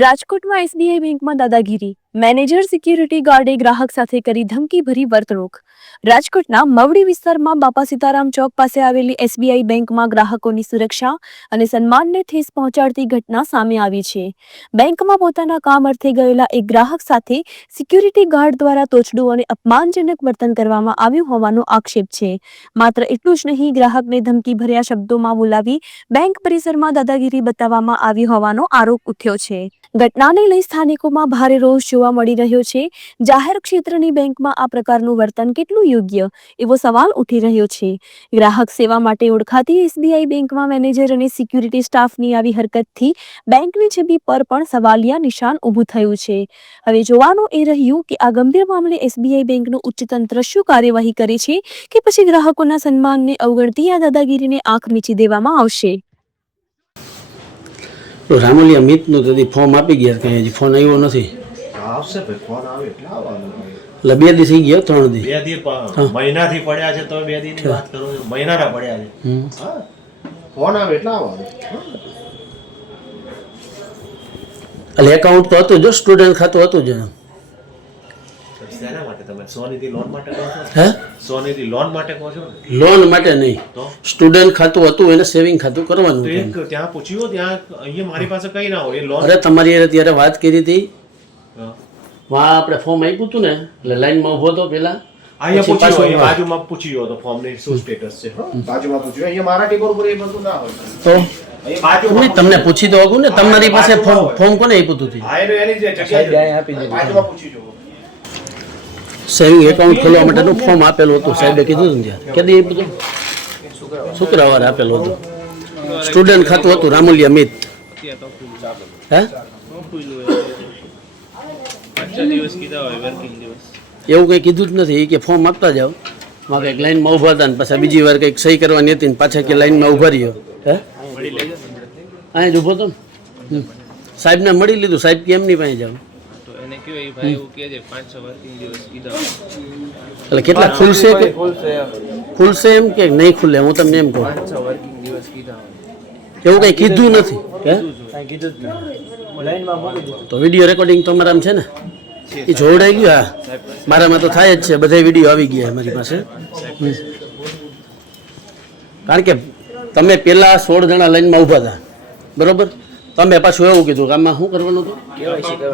રાજકોટમાં એસબીઆઈ બેંકમાં દાદાગીરી. મેનેજર, સિક્યુરિટી ગાર્ડે ગ્રાહક સાથે કરી ધમકીભરી વર્તણૂક. રાજકોટના મવડી વિસ્તારમાં બાપા સીતારામ ચોક પાસે આવેલી એસબીઆઈ બેંકમાં ગ્રાહકોની સુરક્ષા અને સન્માનને ઠેસ પહોંચાડતી ઘટના સામે આવી છે. બેંકમાં પોતાના કામ અર્થે ગયેલા એક ગ્રાહક સાથે સિક્યુરિટી ગાર્ડ દ્વારા તોછડું અને અપમાનજનક વર્તન કરવામાં આવ્યું હોવાનો આક્ષેપ છે. માત્ર એટલું જ નહીં, ગ્રાહકને ધમકીભર્યા શબ્દોમાં બોલાવી બેંક પરિસરમાં દાદાગીરી બતાવવામાં આવી હોવાનો આરોપ ઉઠ્યો છે. ઘટનાને લઈ સ્થાનિકોમાં ભારે રોષ જોવા મળી રહ્યો છે. જાહેર ક્ષેત્રની બેંકમાં આ પ્રકારનું વર્તન કેટલું યોગ્ય? એવો સવાલ ઉઠી રહ્યો છે. ગ્રાહક સેવા માટે ઓળખાતી એસબીઆઈ બેંકમાં મેનેજર અને સિક્યુરિટી સ્ટાફની આવી હરકતથી બેંકની છબી પર પણ સવાલિયા નિશાન ઊભું થયું છે. હવે જોવાનું એ રહ્યું કે આ ગંભીર મામલે એસબીઆઈ બેંકનું ઉચ્ચ તંત્ર શું કાર્યવાહી કરે છે કે પછી ગ્રાહકોના સન્માનને અવગણતી આ દાદાગીરીને આંખ મીચી દેવામાં આવશે? તો રામલી અમિતનું તો ફોર્મ આપી ગયા કંઈ હજી ફોન આવ્યો નથી. આવશે ભાઈ ફોન આવે એટલે આવવાનું. એટલે બે દી થઈ ગયા ત્રણ દી બે દી મહિનાથી પડ્યા છે તો બે દી વાત કરું છું. મહિનાના પડ્યા છે. હા. ફોન આવે એટલે આવવાનું. એટલે એકાઉન્ટ તો હતું જો સ્ટુડન્ટ ખાતું હતું જ એના. માટે તમે? સોનીથી લોન માટે હે? સોનીથી લોન માટે કહો છો ને? લોન માટે નહીં. તો? સ્ટુડન્ટ ખાતું હતું એને સેવિંગ ખાતું કરવાનું તો એક ત્યાં પૂછ્યું ત્યાં અહીંયા મારી પાસે કઈ ના હોય એ લોન અરે તમારી ત્યારે વાત કરી હતી. હા. આપણે ફોર્મ આપ્યું હતું ને એટલે લાઈનમાં ઊભો હતો પેલા. અહીંયા પૂછ્યું પાછો બાજુમાં પૂછ્યું હતો ફોર્મ શું સ્ટેટસ છે બાજુમાં પૂછ્યું. અહીંયા મારા ટેબલ ઉપર એ બધું ના હોય. તો? નહીં, તમને પૂછી તો આગું ને તમારી પાસે ફોર્મ ફોર્મ કોને આપ્યું હતું હા એનું એની જે જગ્યા છે. બાજુમાં પૂછી જુઓ સેવિંગ એકાઉન્ટ ખોલવા માટેનું ફોર્મ આપેલું હતું સાહેબે કીધું હતું ત્યાં. ત્યારે એ બધું? શુક્રવારે આપેલું હતું. સ્ટુડન્ટ ખાતું હતું રામુલિયા મિત. હે? એવું કંઈ કીધું જ નથી કે ફોર્મ આપતા જાઓ. માં કંઈક લાઈનમાં ઊભા હતા ને પાછા બીજી વાર કંઈક સહી કરવાની હતી ને પાછા કે લાઈનમાં ઊભા રહ્યો. હે? અહીં જ ઊભો હતો. સાહેબને મળી લીધું સાહેબ કે એમની પાસે જાઓ? તો એ ભાઈ એવું કહે છે પાંચ વર્કિંગ દિવસ કીધા એટલે કેટલા ખુલશે કે ખુલશે એમ. કે નહીં ખુલે? હું તમને એમ કહું. પાંચ વર્કિંગ દિવસ કીધા એવું કંઈ કીધું નથી હે? તો વીડિયો રેકોર્ડિંગ તો અમારામાં છે ને? એ જોવડાઈ ગયું? હા. મારામાં તો થાય જ છે બધા વીડિયો આવી ગયા મારી પાસે. કારણ કે તમે પેલા સોળ જણા લાઈનમાં ઊભા હતા. બરોબર? તમે પાછું એવું કીધું કે આમાં શું કરવાનું હતું?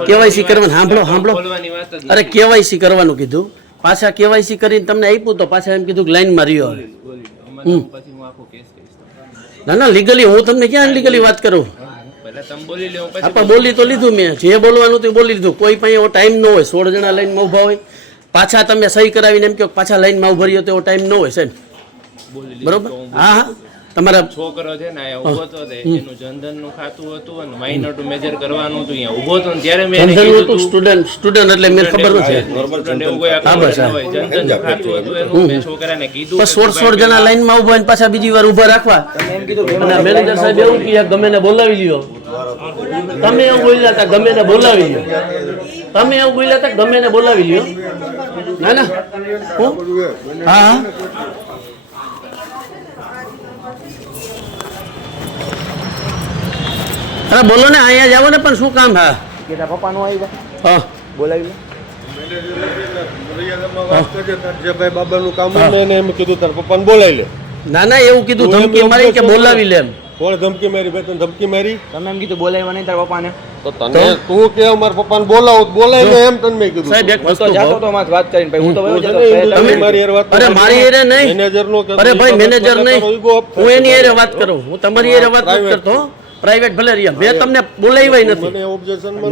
કેવાયસી કરવાનું. સાંભળો સાંભળો અરે કેવાયસી કરવાનું કીધું. પાછા કેવાયસી કરીને તમને આપ્યું તો પાછા એમ કીધું કે લાઈનમાં રહ્યો ના ના લીગલી હું તમને ક્યાં લીગલી વાત કરું? આપણે બોલી તો લીધું મેં. જે બોલવાનું હતું બોલી લીધું. કોઈ પણ એવો ટાઈમ ન હોય. સોળ જણા લાઈનમાં ઊભા હોય. પાછા તમે સહી કરાવીને એમ કહો કે પાછા લાઈનમાં ઊભા રહ્યો તો એવો ટાઈમ ન હોય સાહેબ. બરોબર? હા હા તમારા છોકરો છે ને ઊભો તો એનું જનધનનું ખાતું હતું અને માઇનર ટુ મેજર કરવાનું હતું અહીંયા ઊભો તો ને ત્યારે મેં જનધન કીધું હતું સ્ટુડન્ટ સ્ટુડન્ટ એટલે મેં ખબર નથી હા, બસ, ના હા. હોય જનધન ખાતું હતું એનું મેં છોકરાને કીધું બસ સોળ સોળ જણા લાઈનમાં ઊભા હોય ને પાછા બીજી વાર ઊભા રાખવા. અને મેનેજર સાહેબ એવું કે ગમે ને બોલાવી લ્યો. તમે એવું બોલ્યા હતા ગમે ને બોલાવી લ્યો. તમે એવું બોલ્યા હતા ગમે ને બોલાવી લ્યો. ના ના. હું. અરે બોલો ને અહીંયા જાવ ને પણ શું કામ હા? કે પપ્પાનું આવ્યા હા. બોલાવી જે ભાઈ બાબાનું કામ હોય ને એને એમ કીધું તારા પપ્પાને બોલાવી લે. ના ના એવું કીધું ધમકી મારી કે બોલાવી લે એમ. કોણે ધમકી મારી ભાઈ તને ધમકી મારી. તમે એમ કીધું બોલાવ્યા નહીં તારા પપ્પાને. તો તને તું? કે મારા પપ્પાને બોલાવો તો એમ તને મેં કીધું સાહેબ એક વસ્તુ જાતો તો મારે વાત કરીને ભાઈ હું તો ને તમે મારી વાત અરે મારી નહીં. મેનેજરનો કે અરે ભાઈ મેનેજર નહીં. હું એની વાત કરું. હું તમારી હારે વાત કરતો. પ્રાઇવેટ ભલે રહ્યા મેં તમને બોલાવ્યા નથી.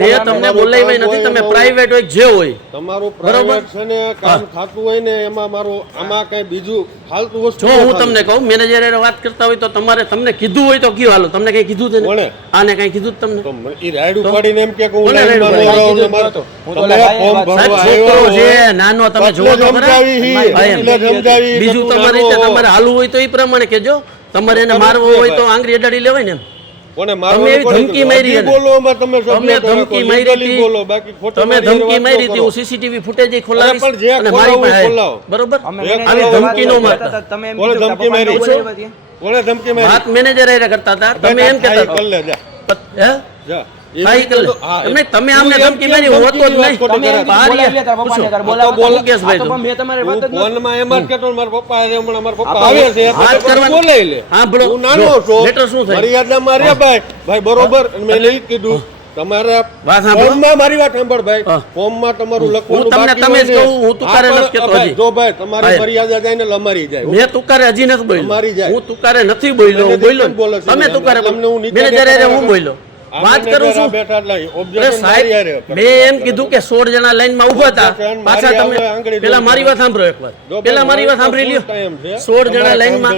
મેં તમને બોલાવી નથી તમે પ્રાઇવેટ હોય જે હોય. તમારું બરોબર? છે ને કામ ખાતું હોય ને એમાં મારું આમાં કઈ બીજું ફાલતું વસ્તુ જો હું તમને કહું મેનેજર વાત કરતા હોય તો તમારે તમને કીધું હોય તો કયો હાલો. તમને કઈ કીધું છે ને? આને કઈ કીધું તમને? એ રાયડું પાડીને એમ કે હું છોકરો છે. નાનો તમે જોવો તો બીજું તમારી રીતે તમારે હાલવું હોય તો એ પ્રમાણે કેજો તમારે એને મારવું હોય તો આંગળી અડાડી લેવાય ને એમ. કોને મારવાનું ધમકી? મારી બોલો એમાં તમે તમે ધમકી મારી બોલો બાકી ખોટું તમે ધમકી મારી હતી હું સીસીટીવી ફૂટેજ ખોલાવીશ અને મારી પાસે ખોલાવો. બરોબર અમે મેનેજર ધમકી નો કરતા મારતા. હતા, તમે એમ ધમકી મારી? ત્યાં. ધમકી મારી વાત મેનેજર કરતા હતા તમે એમ કહેતા જા જા નહીં, તમે આમને ધમકી મારી, હું જ વાત નહીં. ખોટી તમે બોલ- મુકેશભાઈ તો. મેં તમારી વાત જ એમ જ મારા પપ્પા આજે હમણાં મારા પપ્પા આવે છે. વાત એટલે કરવાની- લે. હા, બોલો. હું નાનો જો, લેટર શું થાય? મર્યાદા માર્યા ભાઈ. ભાઈ બરોબર. મેં લઈ કીધું. તમારા વાત સાંભળો. ફોર્મમાં મારી વાત સાંભળ ભાઈ. ફોર્મ ફોર્મમાં તમારું લખવાનું તમને તમે જ કહું, હું તુકારે નથી ભાઈ, હજી. જો ભાઈ તમારી મર્યાદા જાય ને લમારી જાય. મેં તુકારે હજી નથી બોલ્યો. મારી જાય. હું તુકારે નથી બોલ્યો બોલ્યો તમે તુકારે તમને હું નીચે મેનેજર હું બોલ્યો? વાત કરું છું. મેં એમ કીધું કે સોળ જણા લાઈનમાં ઊભા હતા. પાછા તમે પેલા મારી વાત સાંભળો એકવાર. પેલા મારી વાત સાંભળી. લ્યો. સોળ જણા લાઈનમાં.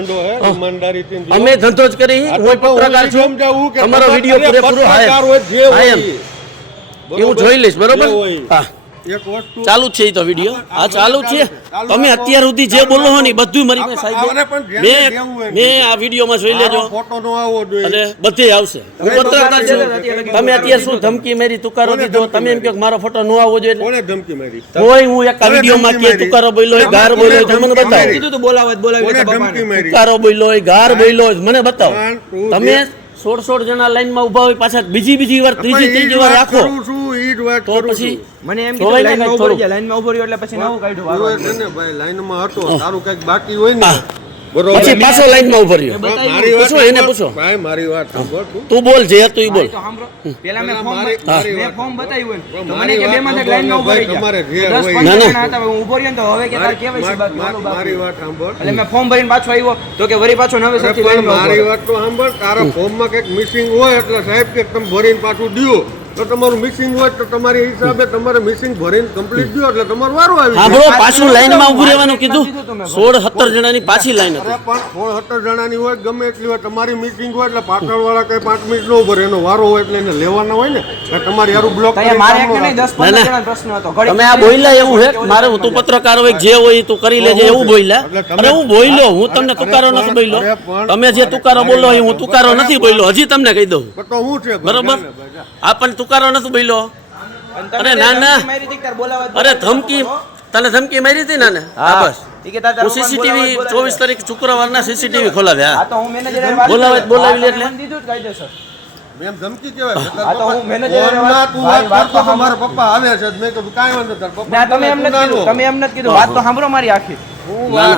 અમે ધંધો જ કરી હું પત્રકાર છું તમારો વીડિયો પૂરેપૂરો જે એમ. એ. એ હું જોઈ લઈશ બરોબર? હા. ચાલુ છે તો વીડિયો આ ચાલુ છે. તમે અત્યાર સુધી જે બોલો હો ને બધું મારી પાસે સાહેબ. મેં. મેં આ વિડીયોમાં જોઈ લેજો. ફોટો નો આવવો જોઈએ. અને બધે આવશે. હું પત્રકાર છું. તમે અત્યારે શું ધમકી મારી તુકારો દીધો? તમે એમ કહો મારો? ફોટો ન આવવો જોઈએ. કોને ધમકી મારી? કોઈ હું એક વીડિયો માં વિડીયોમાં કે તુકારો બોલ્યો હોય ગાર બોલ્યો હોય મને બતાવો. કીધું તો બોલાવત બોલાવી તુકારો બોલ્યો હોય ગાર બોલ્યો હોય મને બતાવો. તમે. સોળ સોળ જણા લાઈનમાં ઊભા હોય પાછા બીજી બીજી વાર ત્રીજી ત્રીજી વાર રાખો. કરું પછી મને એમ કીધું લાઈનમાં ઊભો રહી લાઈનમાં ઊભો રહ્યો એટલે પછી નવું કાઢ્યું વારો હોય છે ને ભાઈ લાઈનમાં હતો તારું કંઈક બાકી હોય ને. પછી પાછો લાઈનમાં ઊભો રહ્યો. મારી વાત એને પૂછો. ભાઈ મારી વાત તું. તું બોલ જે હતું એ બોલ. તો પેલા મેં ફોર્મ મારી- મારી મેં ફોર્મ બતાવ્યું તો મને કે બે માંથી લાઈનમાં ઊભો રહી જા. તમારે જે દસ હોય. પંદર ના, ના. હું ઊભો રહ્યો તો હવે કે તારે કેવાય છે બાકી? મારી. વાત સાંભળ. એટલે મેં ફોર્મ ભરીને પાછો આવ્યો. તો કે વરી પાછો નવે સરથી લાઈનમાં મારી વાત તો સાંભળ તારા ફોર્મમાં કંઈક મિસિંગ હોય એટલે સાહેબ કે તમે ભરીને પાછું દ્યો. તો તમારું મિસિંગ હોય તો તમારી હિસાબે તમારે મિસિંગ ભરીને કમ્પ્લીટ દો એટલે તમારું વારું આવી હા જાય પાછું લાઈનમાં ઊભું રહેવાનું કીધું? સોળ સત્તર જણાની પાછી લાઈન હતી. પણ સોળ સત્તર જણાની હોય ગમે એટલી હોય તમારી મિસિંગ હોય એટલે પાછળ વાળા કઈ પાંચ મિનિટ નો ભરે એનો વારો હોય એટલે એને લેવાના હોય ને એટલે તમારે યારું બ્લોક મારે એકને નહીં દસ પંદર જણા પ્રશ્ન હતો. તમે આ બોલ્યા એવું છે મારે હું તું પત્રકાર હોય જે હોય એ તું કરી લેજે એવું બોલ્યા? અરે હું બોલ્યો હું તમને તુકારો નથી બોલ્યો. તમે જે તુકારો બોલો એ હું તુકારો નથી બોલ્યો. હજી તમને કહી દઉં. તો હું છે ભાઈ, બરોબર. આ પણ તુકારો નથી બોલ્યો. અરે ના, ના. અરે ધમકી તને ધમકી મારી હતી ને હા. બસ. હું સીસીટીવી ચોવીસ તારીખ શુક્રવારના સીસીટીવી ખોલાવ્યા આ તો હું મેનેજર બોલાવે બોલાવી એટલે. ધમકી આ તો હું મેનેજર તું વાત વાત કરતો તો મારા પપ્પા આવે છે મેં કીધું કાંઈ વાંધો તારા પપ્પા તમે એમ નથી કીધું તમે એમ નથી કીધું. વાત તો સાંભળો મારી આખી.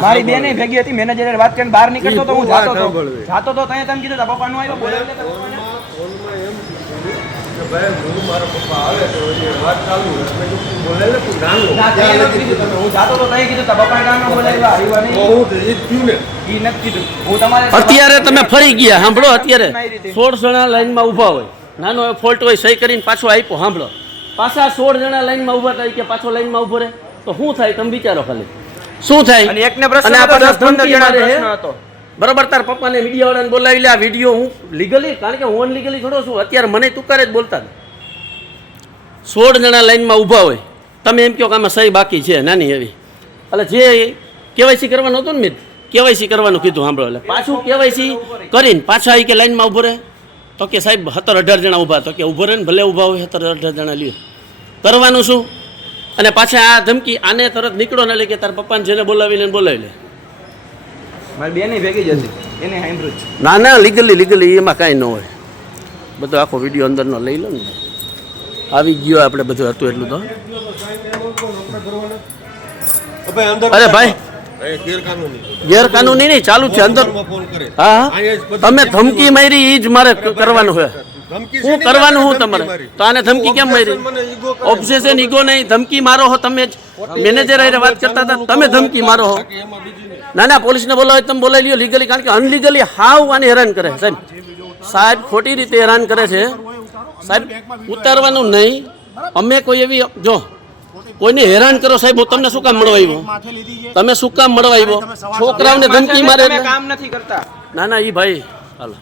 મારી બેને ભેગી હતી મેનેજર વાત કરીને બહાર નીકળતો તો હું જાતો તો. જાતો તો ત્યાં તમે કીધું પપ્પા પપ્પાનું આવ્યો બોલાવી લે તારા પપ્પાને. ફોનમાં એમ કીધું કે ભાઈ હું મારા પપ્પા આવે તો એ વાત ચાલુ છે. તું બોલે લે તું નાનો. ના, ત્યાં નથી કીધું તમે. હું જાતો તો ત્યાં કીધું. તારા પપ્પાને બોલાવ્યા, આવ્યા નહીં. હું તો થયું ને. ઈ નથી કીધું. હું તમારે અત્યારે તમે ફરી ગયા સાંભળો અત્યારે સોળ જણા લાઈનમાં ઊભા હોય. નાનો ફોલ્ટ હોય સહી કરીને પાછો આપ્યો સાંભળો. પાછા સોળ જણા લાઈનમાં ઊભા થાય કે પાછો લાઈનમાં ઊભો રહે? તો શું થાય? તમે વિચારો ખાલી. શું થાય? અને એકને પ્રશ્ન હતો, બરાબર, તાર પપ્પાને મીડિયાવાળાને બોલાવી લે આ વીડિયો હું લીગલી કારણ કે હું અનલીગલી થોડો છું, અત્યારે મને તુકારે જ બોલતા સોળ જણા લાઈનમાં ઊભા હોય, તમે એમ કહો કે આમાં સહી બાકી છે, નાની એવી. એટલે જે કેવાયસી કરવાનું હતું ને મિત કેવાયસી કરવાનું કીધું, સાંભળો એટલે. પાછું કેવાયસી કરીને પાછા એ કે લાઈનમાં ઊભો રહે. તો કે સાહેબ, સત્તર અઢાર જણા ઊભા, તો કે ઊભો રહે ને ભલે ઊભા હોય, સત્તર અઢાર જણા લ્યો. કરવાનું શું? અને પાછા આ ધમકી, આને તરત નીકળો ને લે કે તારા પપ્પાને જેને બોલાવી લે બોલાવી લે. મારી બેને ભેગી જ હતી. એને સાંભળ્યું જ. ના ના લીગલી લીગલી એમાં કાંઈ ન હોય. બધો આખો વીડિયો અંદરનો લઈ લો ને. આવી ગયો આપણે બધું હતું એટલું તો. અરે ભાઈ. ગેરકાનૂની. નહીં ચાલુ છે અંદર. હા હા. તમે ધમકી મારી એ જ મારે કરવાનું હોય. હું શું કરવાનું હું તમારે? તો આને ધમકી કેમ મારી? ઓબ્ઝેશન ઈગો કરે. ઓબ્સેશન ઈગો નહીં. ધમકી મારો હો તમે જ. મેનેજર વાત કરતા હતા. તમે ધમકી મારો હો. ના ના પોલીસને બોલાવે તમે બોલાવી લ્યો લીગલી કારણ કે અનલીગલી હાવ આને હેરાન કરે. સાહેબ સાહેબ ખોટી રીતે હેરાન કરે છે. સાહેબ ઉતારવાનું નહીં. અમે કોઈ એવી જો કોઈને હેરાન કરો સાહેબ હું તમને શું કામ મળવા આવ્યો? તમે શું કામ મળવા આવ્યો? છોકરાઓને ધમકી મારે કામ નથી કરતા. ના ના એ ભાઈ હાલો.